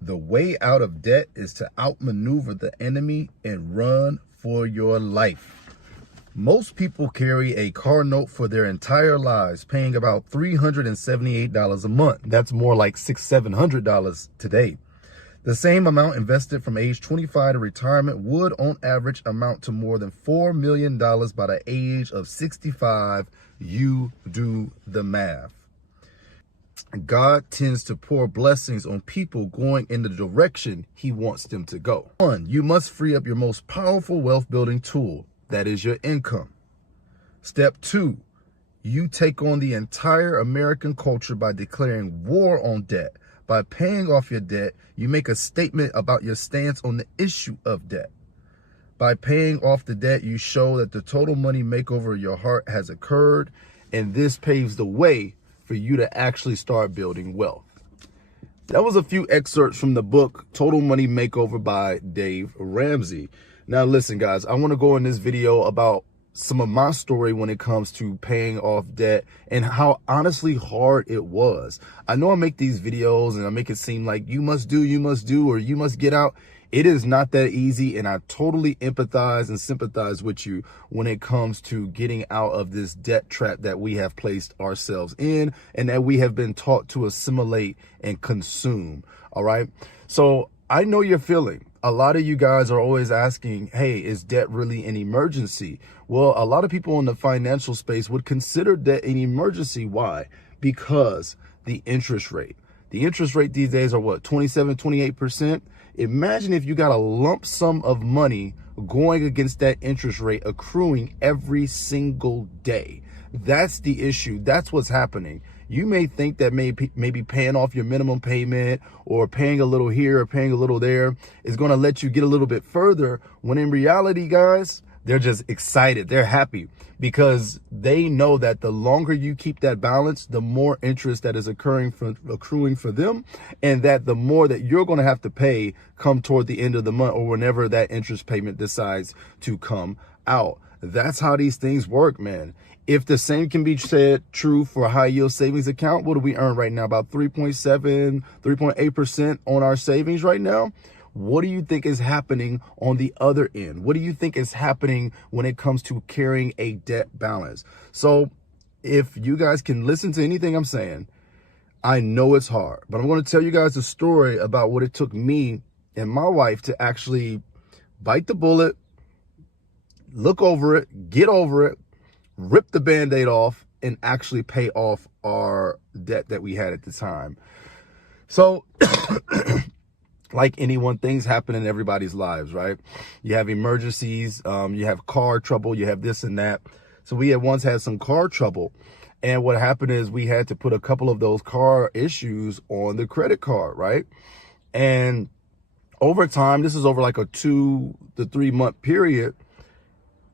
The way out of debt is to outmaneuver the enemy and run for your life. Most people carry a car note for their entire lives, paying about $378 a month. That's more like $700 today. The same amount invested from age 25 to retirement would, on average, amount to more than $4 million by the age of 65. You do the math. God tends to pour blessings on people going in the direction he wants them to go. 1, you must free up your most powerful wealth building tool. That is your income. Step 2, you take on the entire American culture by declaring war on debt. By paying off your debt, you make a statement about your stance on the issue of debt. By paying off the debt, you show that the total money makeover of your heart has occurred, and this paves the way for you to actually start building wealth. That was a few excerpts from the book Total Money Makeover by Dave Ramsey. Now listen, guys, I want to go in this video about some of my story when it comes to paying off debt and how honestly hard it was. I know I make these videos and I make it seem like you must do, or you must get out. It is not that easy, and I totally empathize and sympathize with you when it comes to getting out of this debt trap that we have placed ourselves in and that we have been taught to assimilate and consume. All right. So I know you're feeling. A lot of you guys are always asking, hey, is debt really an emergency? Well, a lot of people in the financial space would consider debt an emergency. Why? Because the interest rate. The interest rate these days are what, 27, 28%? Imagine if you got a lump sum of money going against that interest rate accruing every single day. That's the issue. That's what's happening. You may think that maybe paying off your minimum payment or paying a little here or paying a little there is going to let you get a little bit further, when in reality, guys, they're just excited. They're happy because they know that the longer you keep that balance, the more interest that is accruing for them, and that the more that you're going to have to pay come toward the end of the month or whenever that interest payment decides to come out. That's how these things work, man. If the same can be said true for a high yield savings account, what do we earn right now? About 3.7, 3.8% on our savings right now. What do you think is happening on the other end? What do you think is happening when it comes to carrying a debt balance? So if you guys can listen to anything I'm saying, I know it's hard, but I'm going to tell you guys a story about what it took me and my wife to actually bite the bullet, look over it, get over it, rip the Band-Aid off, and actually pay off our debt that we had at the time. So like anyone, things happen in everybody's lives, right? You have emergencies, you have car trouble, you have this and that. So we had once had some car trouble. And what happened is we had to put a couple of those car issues on the credit card, right? And over time, this is over like a 2 to 3 month period.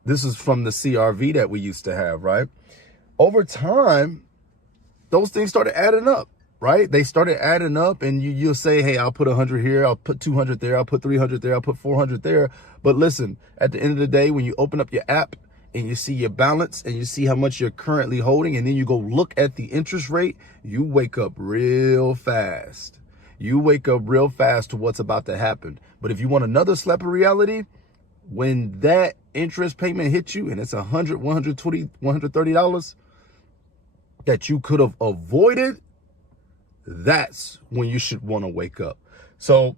This is from the CRV that we used to have, right? Over time, those things started adding up, right? They started adding up, and you'll say, hey, I'll put 100 here, I'll put 200 there, I'll put 300 there, I'll put 400 there. But listen, at the end of the day, when you open up your app and you see your balance and you see how much you're currently holding, and then you go look at the interest rate, you wake up real fast. You wake up real fast to what's about to happen. But if you want another slap of reality, when that interest payment hits you and it's $100, $120, $130 that you could have avoided, that's when you should want to wake up. So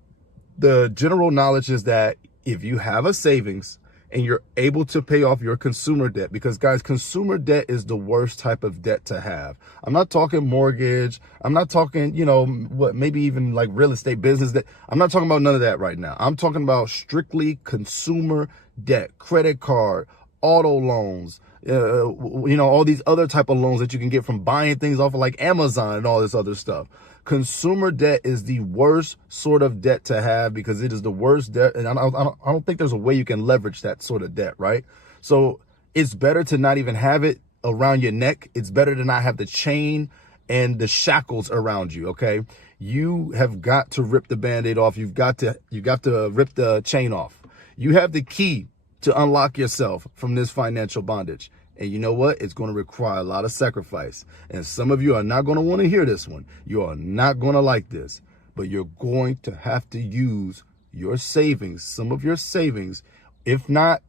the general knowledge is that if you have a savings and you're able to pay off your consumer debt, because guys, consumer debt is the worst type of debt to have. I'm not talking mortgage. I'm not talking, what, maybe even like real estate business debt. I'm not talking about none of that right now. I'm talking about strictly consumer debt, credit card, auto loans, all these other type of loans that you can get from buying things off of like Amazon and all this other stuff. Consumer debt is the worst sort of debt to have because it is the worst debt. And I don't think there's a way you can leverage that sort of debt, right? So it's better to not even have it around your neck. It's better to not have the chain and the shackles around you, okay? You have got to rip the Band-Aid off. You've got to rip the chain off. You have the key to unlock yourself from this financial bondage. And you know what? It's going to require a lot of sacrifice. And some of you are not going to want to hear this one. You are not going to like this. but you're going to have to use your savings, some of your savings. If not,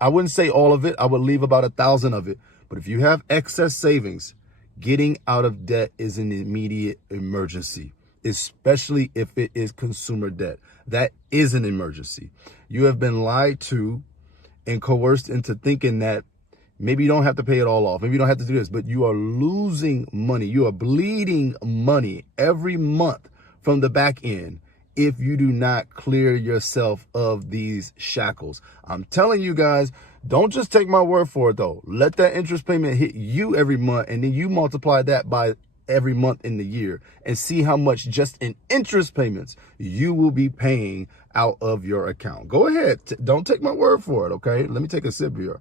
I wouldn't say all of it. I would leave about 1,000 of it. But if you have excess savings, getting out of debt is an immediate emergency, especially if it is consumer debt. That is an emergency. You have been lied to and coerced into thinking that maybe you don't have to pay it all off. Maybe you don't have to do this, but you are losing money. You are bleeding money every month from the back end if you do not clear yourself of these shackles. I'm telling you guys, don't just take my word for it though. Let that interest payment hit you every month, and then you multiply that by every month in the year and see how much just in interest payments you will be paying out of your account. Go ahead. Don't take my word for it, okay? Let me take a sip here.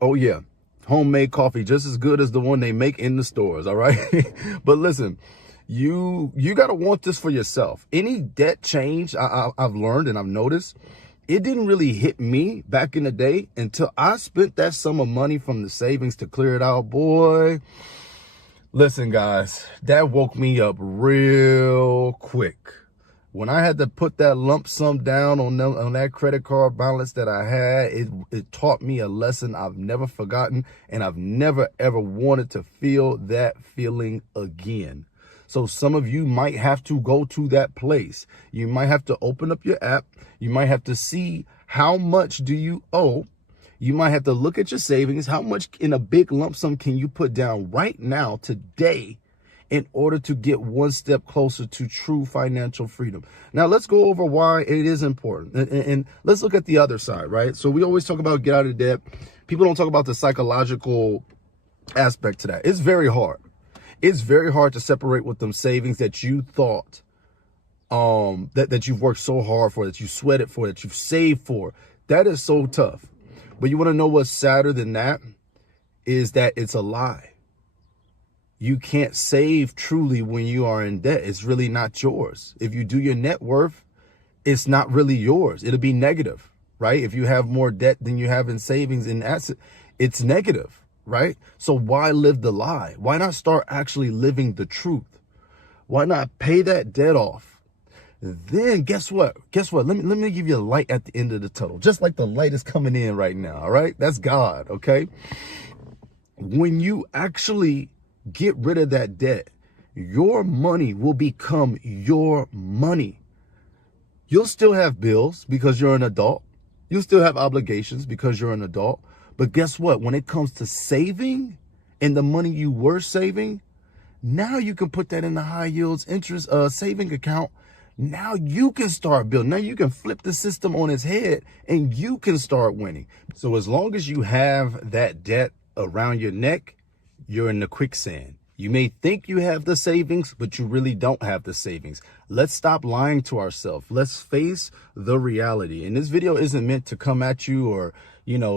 Oh yeah, homemade coffee, just as good as the one they make in the stores, all right? But listen, you got to want this for yourself. Any debt change I've learned and I've noticed, it didn't really hit me back in the day until I spent that sum of money from the savings to clear it out. Boy, listen, guys, that woke me up real quick. When I had to put that lump sum down on that credit card balance that I had, it taught me a lesson I've never forgotten, and I've never, ever wanted to feel that feeling again. So some of you might have to go to that place. You might have to open up your app. You might have to see how much do you owe. You might have to look at your savings. How much in a big lump sum can you put down right now, today, in order to get one step closer to true financial freedom? Now, let's go over why it is important. And let's look at the other side, right? So we always talk about get out of debt. People don't talk about the psychological aspect to that. It's very hard. It's very hard to separate with them savings that you thought, that you've worked so hard for, that you sweated for, that you've saved for. That is so tough. But you want to know what's sadder than that? Is that it's a lie. You can't save truly when you are in debt. It's really not yours. If you do your net worth, it's not really yours. It'll be negative, right? If you have more debt than you have in savings and asset, it's negative, right? So why live the lie? Why not start actually living the truth? Why not pay that debt off? Then guess what? Let me give you a light at the end of the tunnel. Just like the light is coming in right now, all right? That's God, okay? When you actually get rid of that debt, your money will become your money. You'll still have bills because you're an adult. You'll still have obligations because you're an adult. But guess what? When it comes to saving and the money you were saving, now you can put that in the high yields interest saving account. Now you can start building. Now you can flip the system on its head and you can start winning. So as long as you have that debt around your neck, you're in the quicksand. You may think you have the savings, but you really don't have the savings. Let's stop lying to ourselves. Let's face the reality. And this video isn't meant to come at you or,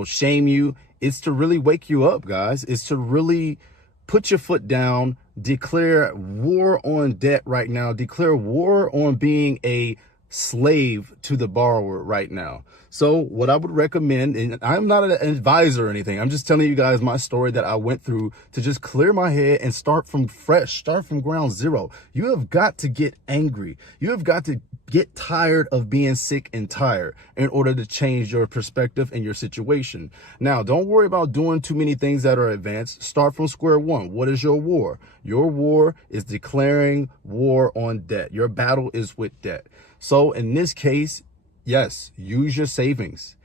shame you. It's to really wake you up, guys. It's to really put your foot down, declare war on debt right now, declare war on being a slave to the borrower right now. So what I would recommend, and I'm not an advisor or anything, I'm just telling you guys my story that I went through to just clear my head and start from fresh, start from ground zero. You have got to get angry. You have got to get tired of being sick and tired in order to change your perspective and your situation. Now, don't worry about doing too many things that are advanced. Start from square one. What is your war? Your war is declaring war on debt. Your battle is with debt. So in this case, yes, use your savings.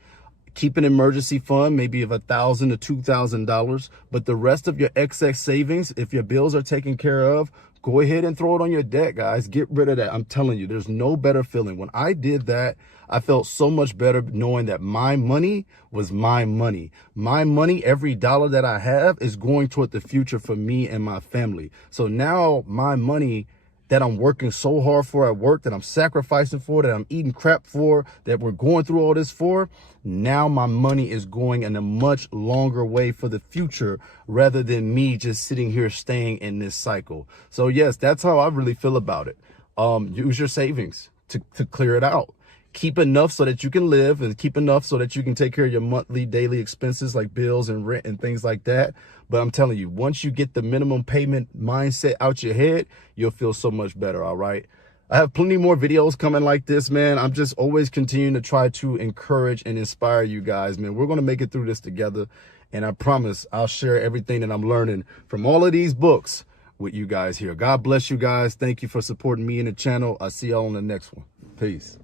Keep an emergency fund, maybe of $1,000 to $2,000, but the rest of your excess savings, if your bills are taken care of, go ahead and throw it on your debt, guys. Get rid of that. I'm telling you, there's no better feeling. When I did that, I felt so much better knowing that my money was my money. My money, every dollar that I have is going toward the future for me and my family. So now my money that I'm working so hard for at work, that I'm sacrificing for, that I'm eating crap for, that we're going through all this for, now my money is going in a much longer way for the future rather than me just sitting here staying in this cycle. So yes, that's how I really feel about it. Use your savings to clear it out. keep enough so that you can live and keep enough so that you can take care of your monthly, daily expenses like bills and rent and things like that. But I'm telling you, once you get the minimum payment mindset out your head, you'll feel so much better. All right. I have plenty more videos coming like this, man. I'm just always continuing to try to encourage and inspire you guys, man. We're going to make it through this together. And I promise I'll share everything that I'm learning from all of these books with you guys here. God bless you guys. Thank you for supporting me and the channel. I'll see y'all on the next one. Peace.